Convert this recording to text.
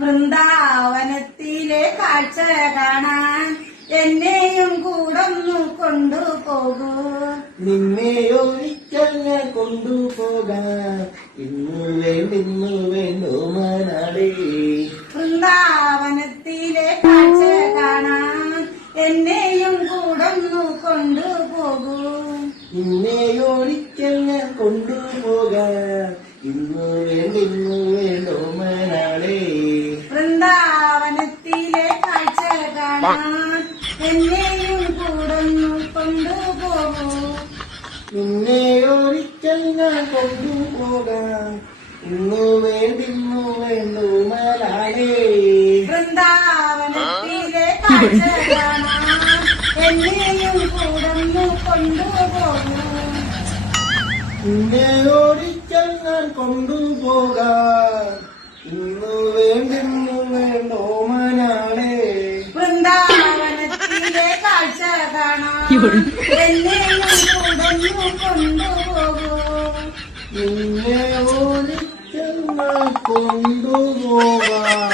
വൃന്ദാവനത്തിലെ കാഴ്ച കാണാൻ എന്നെയും കൂടൊന്നു കൊണ്ടുപോകൂ. നിന്നെയൊരിക്കൽ ഞാൻ കൊണ്ടുപോകാം. ഇന്നു വേണ്ടോ മനാടേ. വൃന്ദാവനത്തിലെ കാഴ്ച കാണാൻ എന്നെയും കൂടൊന്നു കൊണ്ടുപോകൂ. നിന്നെയൊരിക്കൽ ഞാൻ കൊണ്ടുപോകാം. ഇന്നു വേണ്ടോ മനാടേ. വൃന്ദാവനത്തിലെ കാഴ്ച കാണാൻ എന്നെയും കൂടൊന്നു കൊണ്ടുപോകൂ. നിന്നെയൊരിക്കൽ ഞാൻ കൊണ്ടുപോകാം. ഇന്നു വേണ്ടോ മനാടേ. വൃന്ദാവനത്തിലെ കാഴ്ച കാണാൻ എന്നെയും കൂടൊന്നു കൊണ്ടുപോകൂ. നിന്നെയൊരിക്കൽ ഞാൻ കൊണ്ടുപോകാം. ഇന്നു വേണ്ടോ മനാടേ. വൃന്ദാവനത്തിലെ കാഴ്ച കാണാൻ എന്നെയും കൂടൊന്നു കൊണ്ടുപോകൂ. നിന്നെയൊരിക്കൽ ഞാൻ കൊണ്ടുപോകാം.